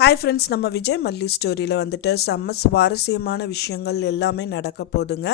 Hi friends நம்ம விஜய் மல்லி ஸ்டோரியில் வந்துட்டு செம்ம சுவாரஸ்யமான விஷயங்கள் எல்லாமே நடக்க போகுதுங்க.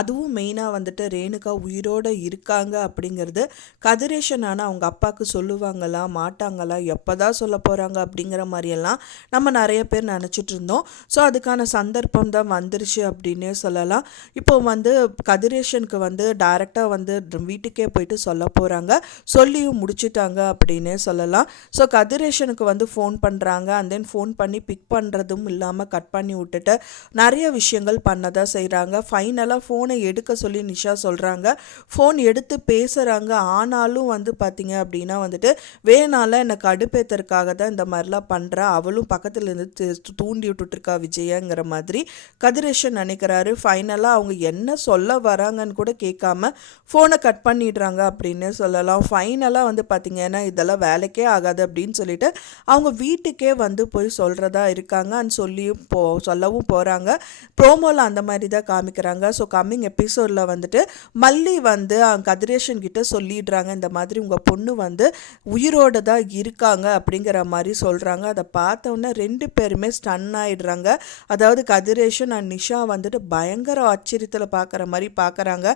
அதுவும் மெயினாக வந்துட்டு ரேணுகா உயிரோடு இருக்காங்க அப்படிங்கிறது கதிரேஷன் ஆனால் அவங்க அப்பாவுக்கு சொல்லுவாங்களா மாட்டாங்களா எப்போ தான் சொல்ல போகிறாங்க அப்படிங்கிற மாதிரியெல்லாம் நம்ம நிறைய பேர் நினச்சிட்டு இருந்தோம். ஸோ அதுக்கான சந்தர்ப்பம் தான் வந்துருச்சு அப்படின்னே சொல்லலாம். இப்போ வந்து கதிரேஷனுக்கு வந்து டைரெக்டாக வந்து வீட்டுக்கே போயிட்டு சொல்ல போகிறாங்க சொல்லியும் முடிச்சுட்டாங்க அப்படின்னே சொல்லலாம். ஸோ கதிரேஷனுக்கு வந்து ஃபோன் பண்ணுறாங்க அண்ட் தென் ஃபோன் பண்ணி பிக் பண்ணுறதும் இல்லாமல் கட் பண்ணி விட்டுட்டு நிறைய விஷயங்கள் பண்ண தான் செய்கிறாங்க ஃபைனலாக ஃபோனை எடுக்க சொல்லி நிஷா சொல்கிறாங்க ஃபோன் எடுத்து பேசுகிறாங்க ஆனாலும் வந்து பார்த்திங்க அப்படின்னா வந்துட்டு வேணால எனக்கு அடுப்பேத்தருக்காக தான் இந்த மாதிரிலாம் பண்ணுறா அவளும் பக்கத்தில் இருந்து தூண்டி விட்டுட்ருக்கா விஜயங்கிற மாதிரி. கதிரேஷன் நினைக்கிறாரு ஃபைனலாக அவங்க என்ன சொல்ல வராங்கன்னு கூட கேட்காம ஃபோனை கட் பண்ணிடுறாங்க அப்படின்னு சொல்லலாம். ஃபைனலாக வந்து பார்த்திங்கன்னா இதெல்லாம் வேலைக்கே ஆகாது அப்படின்னு சொல்லிட்டு அவங்க வீட்டுக்கே வந்து போய் போய் சொல்கிறதா இருக்காங்க அண்ட் சொல்லியும் போ சொல்லவும் போகிறாங்க ப்ரோமோவில் அந்த மாதிரி தான் காமிக்கிறாங்க. ஸோ கம்மிங் எபிசோடில் வந்துட்டு மல்லி வந்து கதிரேஷன் கிட்ட சொல்லிடுறாங்க. இந்த மாதிரி உங்கள் பொண்ணு வந்து உயிரோடு தான் இருக்காங்க அப்படிங்கிற மாதிரி சொல்கிறாங்க அதை பார்த்தோன்னே ரெண்டு பேருமே ஸ்டன் ஆகிடுறாங்க அதாவது கதிரேஷன் அண்ட் நிஷா வந்துட்டு பயங்கர ஆச்சரியத்தில் பார்க்குற மாதிரி பார்க்குறாங்க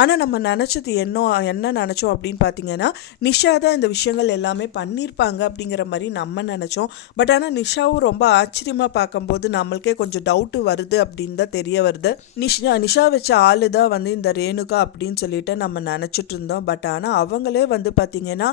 ஆனால் நம்ம நினச்சது என்ன என்ன நினச்சோம் அப்படின்னு பார்த்தீங்கன்னா நிஷா தான் இந்த விஷயங்கள் எல்லாமே பண்ணியிருப்பாங்க அப்படிங்கிற மாதிரி நம்ம நினச்சோம். பட் ஆனால் நிஷா நிஷாவும் ரொம்ப ஆச்சரியமாக பார்க்கும்போது நம்மளுக்கே கொஞ்சம் டவுட்டு வருது அப்படின்னு தான் தெரிய வருது. நிஷா நிஷா வச்ச ஆளு தான் வந்து இந்த ரேணுகா அப்படின்னு சொல்லிட்டு நம்ம நினச்சிட்டு இருந்தோம். பட் ஆனால் அவங்களே வந்து பார்த்திங்கன்னா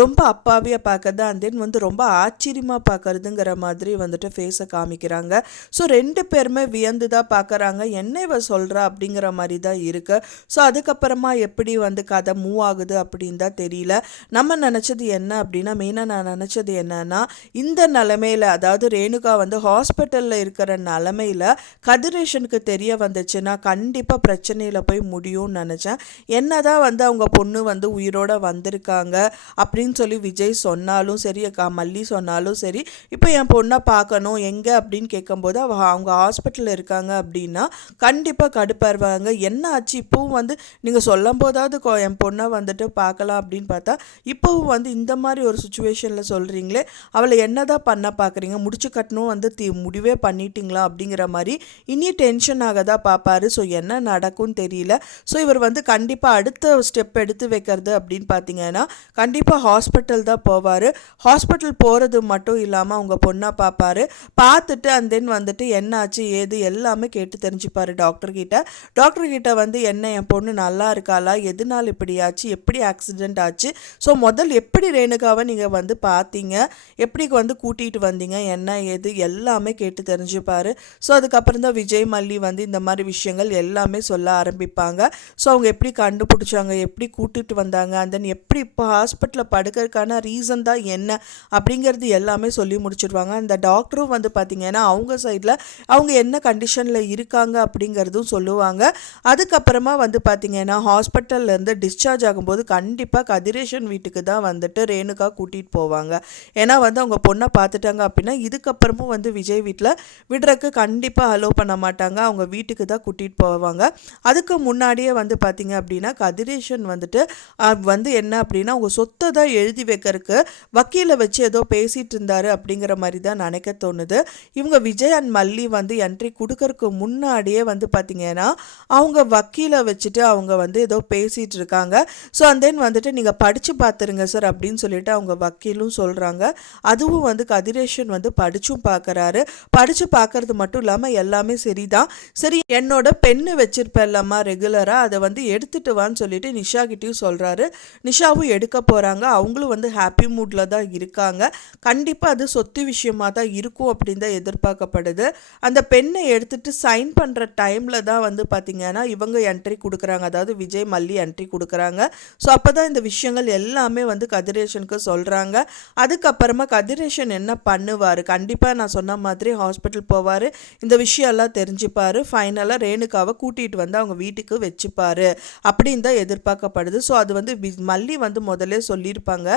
ரொம்ப அப்பாவியாக பார்க்கறது அண்ட் தென் வந்து ரொம்ப ஆச்சரியமாக பார்க்கறதுங்கிற மாதிரி வந்துட்டு ஃபேஸை காமிக்கிறாங்க. ஸோ ரெண்டு பேருமே வியந்து தான் பார்க்குறாங்க. என்ன இவ சொல்கிறா அப்படிங்கிற மாதிரி தான் இருக்குது ஸோ அதுக்கப்புறமா எப்படி வந்து கதை மூவ் ஆகுது அப்படின்னு தான் தெரியல. நம்ம நினச்சது என்ன அப்படின்னா மெயினாக நான் நினச்சது என்னன்னா இந்த நிலமையில அதாவது அதாவது ரேணுகா வந்து ஹாஸ்பிட்டலில் இருக்கிற நிலமையில் கதிரேஷனுக்கு தெரிய வந்துச்சுன்னா கண்டிப்பாக பிரச்சனையில் போய் முடியும்னு நினச்சேன். என்ன தான் வந்து அவங்க பொண்ணு வந்து உயிரோடு வந்திருக்காங்க அப்படின்னு சொல்லி விஜய் சொன்னாலும் சரி அக்கா மல்லி சொன்னாலும் சரி இப்போ என் பொண்ணை பார்க்கணும் எங்கே அப்படின்னு கேட்கும்போது அவ அவங்க ஹாஸ்பிட்டலில் இருக்காங்க அப்படின்னா கண்டிப்பாக கடுப்பாருவாங்க என்ன ஆச்சு? இப்போவும் வந்து நீங்கள் சொல்லும் போதாவது என் பொண்ணை வந்துட்டு பார்க்கலாம் அப்படின்னு பார்த்தா இப்போவும் வந்து இந்த மாதிரி ஒரு சுச்சுவேஷனில் சொல்கிறீங்களே அவளை என்ன தான் பண்ண பார்க்குறீங்க? முடிச்சு கட்டணும் வந்து தி முடிவே பண்ணிட்டீங்களா அப்படிங்கிற மாதிரி இனி டென்ஷன் ஆக தான் பார்ப்பாரு ஸோ என்ன நடக்கும்னு தெரியல. ஸோ இவர் வந்து கண்டிப்பாக அடுத்த ஸ்டெப் எடுத்து வைக்கிறது அப்படின்னு பார்த்தீங்கன்னா கண்டிப்பாக ஹாஸ்பிட்டல் தான் போவார். ஹாஸ்பிட்டல் போகிறது மட்டும் இல்லாமல் அவங்க பொண்ணாக பார்ப்பாரு பார்த்துட்டு அண்ட் தென் வந்துட்டு என்ன ஆச்சு ஏது எல்லாமே கேட்டு தெரிஞ்சுப்பார் டாக்டர் டாக்டர்கிட்ட டாக்டர் வந்து என்ன என் பொண்ணு நல்லா இருக்காளா? எதனால் இப்படி ஆச்சு? எப்படி ஆக்சிடெண்ட் ஆச்சு? ஸோ முதல் எப்படி ரேணுகாவை நீங்கள் வந்து பார்த்தீங்க எப்படி வந்து கூட்டிகிட்டு வந்தீங்க? என்ன ஏது எல்லாமே கேட்டு தெரிஞ்சுப்பார். ஸோ அதுக்கப்புறம் தான் விஜய் மல்லி வந்து இந்த மாதிரி விஷயங்கள் எல்லாமே சொல்ல ஆரம்பிப்பாங்க. ஸோ அவங்க எப்படி கண்டுபிடிச்சாங்க எப்படி கூட்டிகிட்டு வந்தாங்க அண்ட் தென் எப்படி இப்போ ஹாஸ்பிட்டலில் படுக்கிறதுக்கான ரீசன் தான் என்ன அப்படிங்கிறது எல்லாமே சொல்லி முடிச்சிடுவாங்க அந்த டாக்டரும் வந்து பார்த்திங்கன்னா அவங்க சைடில் அவங்க என்ன கண்டிஷனில் இருக்காங்க அப்படிங்கிறதும் சொல்லுவாங்க. அதுக்கப்புறமா வந்து பார்த்திங்கன்னா ஹாஸ்பிட்டல்லேருந்து டிஸ்சார்ஜ் ஆகும்போது கண்டிப்பாக கதிரேஷன் வீட்டுக்கு தான் வந்துட்டு ரேணுகா கூட்டிகிட்டு போவாங்க. ஏன்னா வந்து அவங்க பொண்ணை பார்த்துட்டாங்க அப்படின்னா இதுக்கப்புறமும் வந்து விஜய் வீட்டில் விடுறக்கு கண்டிப்பாக அலோவ் பண்ண மாட்டாங்க. அவங்க வீட்டுக்கு தான் கூட்டிகிட்டு போவாங்க. அதுக்கு முன்னாடியே வந்து பார்த்திங்க அப்படின்னா கதிரேஷன் வந்துட்டு வந்து என்ன அப்படின்னா அவங்க சொத்தை தான் எழுதி வைக்கிறதுக்கு வக்கீலை வச்சு ஏதோ பேசிகிட்டு இருந்தார் அப்படிங்கிற மாதிரி தான் நினைக்க தோணுது. இவங்க விஜய் அண்ட் மல்லி வந்து என்ட்ரி கொடுக்கறதுக்கு முன்னாடியே வந்து பார்த்திங்கன்னா அவங்க வக்கீலை வச்சுட்டு அவங்க வந்து ஏதோ பேசிகிட்டு இருக்காங்க. ஸோ அண்ட் தென் வந்துட்டு நீங்கள் படித்து பார்த்துருங்க சார் அப்படின்னு சொல்லிட்டு அவங்க வக்கீலும் சொல்கிறாங்க அதுவும் வந்து கதிரேஷன் வந்து படிச்சும் பார்க்குறாரு. படித்து பார்க்கறது மட்டும் இல்லாமல் எல்லாமே சரிதான். சரி என்னோட பெண்ணு வச்சிருப்பேன்லம்மா ரெகுலராக அதை வந்து எடுத்துட்டு வான்னு சொல்லிட்டு நிஷா கிட்டேயும் சொல்கிறாரு நிஷாவும் எடுக்க போகிறாங்க அவங்களும் வந்து ஹாப்பி மூடில் தான் இருக்காங்க. கண்டிப்பாக அது சொத்து விஷயமாக தான் இருக்கும் அப்படின்னு தான் எதிர்பார்க்கப்படுது. அந்த பெண்ணை எடுத்துட்டு சைன் பண்ணுற டைமில் தான் வந்து பார்த்திங்கன்னா இவங்க என்ட்ரி கொடுக்குறாங்க. அதாவது விஜய் மல்லி என்ட்ரி கொடுக்குறாங்க. ஸோ அப்போ தான் இந்த விஷயங்கள் எல்லாமே வந்து கதிரேஷனுக்கு சொல்கிறாங்க அதுக்கப்புறமா கதிரேஷன் என்ன பண்ணுவார் கண்டிப்பாக நான் சொன்ன மாதிரி ஹாஸ்பிட்டல் போவார். இந்த விஷயம்லாம் தெரிஞ்சுப்பார். ஃபைனலாக ரேணுகாவை கூட்டிகிட்டு வந்து அவங்க வீட்டுக்கு வச்சுப்பார். அப்படின்னு தான் எதிர்பார்க்கப்படுது. ஸோ அது வந்து மல்லி வந்து முதல்ல சொல்லியிருப்பாங்க.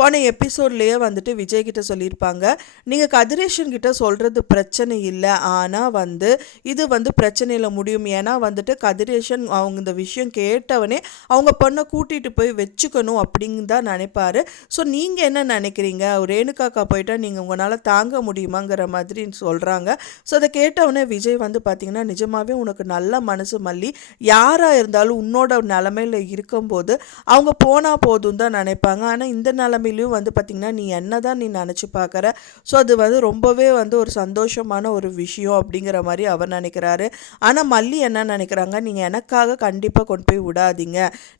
போன எபிசோட்லேயே வந்துட்டு விஜய் கிட்ட சொல்லியிருப்பாங்க. நீங்கள் கதிரேஷன் கிட்ட சொல்கிறது பிரச்சனை இல்லை. ஆனால் வந்து இது வந்து பிரச்சனையில் முடியும். ஏன்னா வந்துட்டு கதிரேஷன் அவங்க இந்த விஷயம் கேட்டவனே அவங்க பொண்ணை கூட்டிகிட்டு போய் வச்சுக்கணும் அப்படின்னு தான் நினைப்பாரு. ஸோ நீங்கள் என்ன நினைக்கிறீங்க? ரேணுகாக்கா போயிட்டா நீங்கள் உங்களால் தான் தாங்க முடியுமாங்கிற மாதிரி சொல்கிறாங்க ஸோ அதை கேட்டவுடனே விஜய் வந்து பார்த்திங்கன்னா நிஜமாகவே உனக்கு நல்ல மனசு மல்லி. யாராக இருந்தாலும் உன்னோட நிலமையில் இருக்கும்போது அவங்க போனால் போதும் தான் நினைப்பாங்க. ஆனால் இந்த நிலமையிலையும் வந்து பார்த்திங்கன்னா நீ என்ன தான் நீ நினச்சி பார்க்குற ஸோ அது வந்து ரொம்பவே வந்து ஒரு சந்தோஷமான ஒரு விஷயம் அப்படிங்கிற மாதிரி அவர் நினைக்கிறாரு. ஆனால் மல்லி என்ன நினைக்கிறாங்க? நீங்கள் எனக்காக கண்டிப்பாக கொண்டு போய் விடாதீங்க.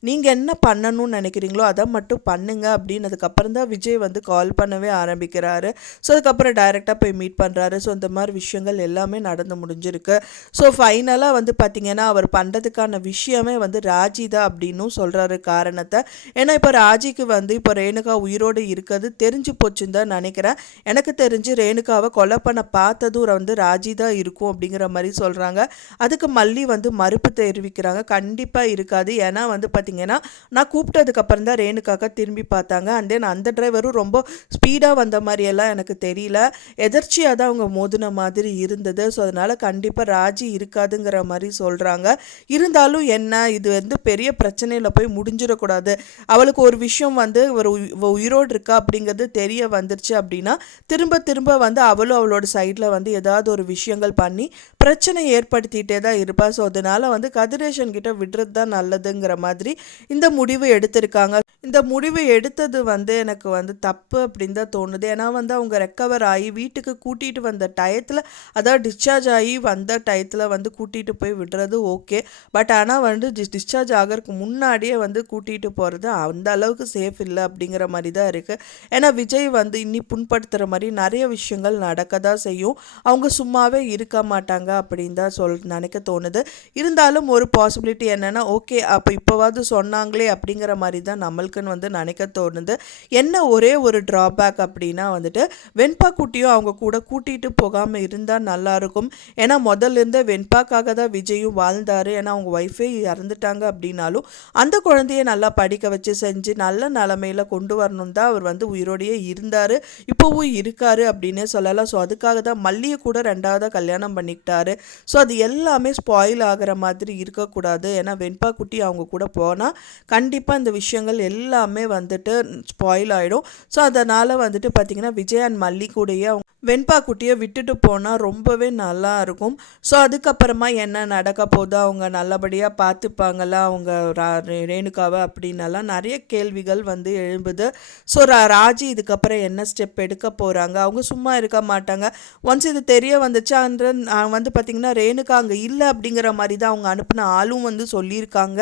நீங்கள் என்ன பண்ணணும்னு நினைக்கிறீங்களோ அதை மட்டும் பண்ணுங்க. அப்படின்னதுக்கப்புறம் தான் விஜய் வந்து கால் பண்ணவே ஆரம்பிக்கிறாரு. ஸோ அதுக்கப்புறம் டைரெக்டாக போய் மீட் பண்ணுறாரு ஸோ இந்த மாதிரி விஷயங்கள் எல்லாமே நடந்து முடிஞ்சிருக்கு. ஸோ ஃபைனலாக வந்து பார்த்திங்கன்னா அவர் பண்ணுறதுக்கான விஷயமே வந்து ராஜி தான் அப்படின்னும் சொல்கிறாரு காரணத்தை. ஏன்னா இப்போ ராஜிக்கு வந்து இப்போ ரேணுகா உயிரோடு இருக்கிறது தெரிஞ்சு போச்சுன்னு தான் நினைக்கிறேன். எனக்கு தெரிஞ்சு ரேணுகாவை கொலை பண்ண பார்த்ததும் வந்து ராஜி தான் இருக்கும் அப்படிங்கிற மாதிரி சொல்கிறாங்க அதுக்கு மல்லி வந்து மறுப்பு தெரிவிக்கிறாங்க. கண்டிப்பாக இருக்காது. ஏன்னா வந்து பார்த்திங்கன்னா நான் கூப்பிட்டதுக்கப்புறம் தான் ரேணுகாக்க திரும்பி பார்த்தாங்க. அண்ட் தென் அந்த டிரைவரும் ரொம்ப ஸ்பீடாக வந்த மாதிரியெல்லாம் எனக்கு தெரியல. எதர்ச்சியாக தான் அவங்க மோதின மாதிரி இருந்தது. ஸோ அதனால் கண்டிப்பாக ராஜி இருக்காதுங்கிற மாதிரி சொல்கிறாங்க இருந்தாலும் என்ன இது வந்து பெரிய பிரச்சனையில் போய் முடிஞ்சிடக்கூடாது. அவளுக்கு ஒரு விஷயம் வந்து ஒரு உயி- உயிரோடு இருக்கா அப்படிங்கிறது தெரிய வந்துருச்சு அப்படின்னா திரும்ப திரும்ப வந்து அவளும் அவளோட சைடில் வந்து ஏதாவது ஒரு விஷயங்கள் பண்ணி பிரச்சனை ஏற்படுத்திகிட்டே தான் இருப்பாள் ஸோ அதனால் வந்து கதிரேஷன் கிட்ட விடுறது தான் நல்லதுங்கிற மாதிரி இந்த முடிவு எடுத்திருக்காங்க. இந்த முடிவை எடுத்தது வந்து எனக்கு வந்து தப்பு அப்படின்னு தான் தோணுது. ஏன்னா வந்து அவங்க ரெக்கவர் ஆகி வீட்டுக்கு கூட்டிகிட்டு வந்த டயத்தில் அதாவது டிஸ்சார்ஜ் ஆகி வந்த டயத்தில் வந்து கூட்டிகிட்டு போய் விடுறது ஓகே பட் ஆனால் வந்து டிஸ் டிஸ்சார்ஜ் ஆகிறதுக்கு முன்னாடியே வந்து கூட்டிகிட்டு போகிறது அந்த அளவுக்கு சேஃப் இல்லை அப்படிங்கிற மாதிரி தான் இருக்குது ஏன்னா விஜய் வந்து இன்னி புண்படுத்துகிற மாதிரி நிறைய விஷயங்கள் நடக்க தான் செய்யும். அவங்க சும்மாவே இருக்க மாட்டாங்க அப்படின்னு தான் சொல் நினைக்க தோணுது. இருந்தாலும் ஒரு பாசிபிலிட்டி என்னென்னா ஓகே அப்போ இப்போவாவது சொன்னாங்களே அப்படிங்கிற மாதிரி தான் நம்மளுக்குன்னு வந்து நினைக்க தோணுது. என்ன ஒரே ஒரு ட்ராபேக் அப்படின்னா வந்துட்டு வெண்பா குட்டியும் அவங்க கூட கூட்டிகிட்டு போகாமல் இருந்தால் நல்லாயிருக்கும் ஏன்னா முதல்ல இருந்தே வெண்பாக்காக தான் விஜயும் வாழ்ந்தார். ஏன்னா அவங்க ஒய்ஃபே இறந்துட்டாங்க அப்படின்னாலும் அந்த குழந்தைய நல்லா படிக்க வச்சு செஞ்சு நல்ல நிலமையில கொண்டு வரணும் தான் அவர் வந்து உயிரோடையே இருந்தார். இப்போவும் இருக்கார் அப்படின்னே சொல்லலாம். ஸோ அதுக்காக தான் மல்லியை கூட ரெண்டாவதாக கல்யாணம் பண்ணிக்கிட்டாரு. ஸோ அது எல்லாமே ஸ்பாயில் ஆகிற மாதிரி இருக்கக்கூடாது. ஏன்னா வெண்பா குட்டி அவங்க கூட போனால் கண்டிப்பாக இந்த விஷயங்கள் எல்லாம் எல்லாமே வந்துட்டு ஸ்பாயில் ஆகிடும் ஸோ அதனால் வந்துட்டு பார்த்திங்கன்னா விஜய் அண்ட் மல்லி கூடயே அவங்க வெண்பா குட்டியை விட்டுட்டு போனால் ரொம்பவே நல்லா இருக்கும். ஸோ அதுக்கப்புறமா என்ன நடக்க போதோ அவங்க நல்லபடியாக பார்த்துப்பாங்களா அவங்க ரா- ரேணுகாவை அப்படின்னலாம் நிறைய கேள்விகள் வந்து எழும்புது. ஸோ ரா ராஜி இதுக்கப்புறம் என்ன ஸ்டெப் எடுக்க போகிறாங்க அவங்க சும்மா இருக்க மாட்டாங்க. ஒன்ஸ் இது தெரிய வந்துச்சு அன்ற நான் வந்து பார்த்திங்கன்னா ரேணுகா அங்கே இல்லை அப்படிங்கிற மாதிரி தான் அவங்க அனுப்பின ஆளும் வந்து சொல்லியிருக்காங்க.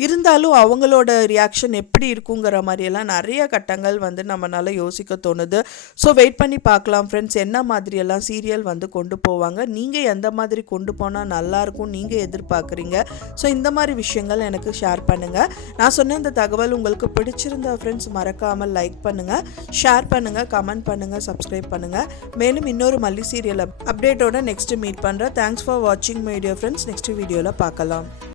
இருந்தாலும் அவங்களோட ரியாக்ஷன் எப்படி இருக்குங்கிற மாதிரியெல்லாம் நிறைய கட்டங்கள் வந்து நம்மளால் யோசிக்க தோணுது. ஸோ வெயிட் பண்ணி பார்க்கலாம் ஃப்ரெண்ட்ஸ் என்ன மாதிரியெல்லாம் சீரியல் வந்து கொண்டு போவாங்க? நீங்கள் எந்த மாதிரி கொண்டு போனால் நல்லாயிருக்கும் நீங்கள் எதிர்பார்க்குறீங்க? ஸோ இந்த மாதிரி விஷயங்கள் எனக்கு ஷேர் பண்ணுங்கள் நான் சொன்ன இந்த தகவல் உங்களுக்கு பிடிச்சிருந்த ஃப்ரெண்ட்ஸ் மறக்காமல் லைக் பண்ணுங்கள் ஷேர் பண்ணுங்கள் கமெண்ட் பண்ணுங்கள் சப்ஸ்கிரைப் பண்ணுங்கள் மேலும் இன்னொரு மல்லி சீரியல் அப்டேட்டோட நெக்ஸ்ட் மீட் பண்ணுறேன் தேங்க்ஸ் ஃபார் வாட்சிங் மை ஃப்ரெண்ட்ஸ் நெக்ஸ்ட் வீடியோவில் பார்க்கலாம்.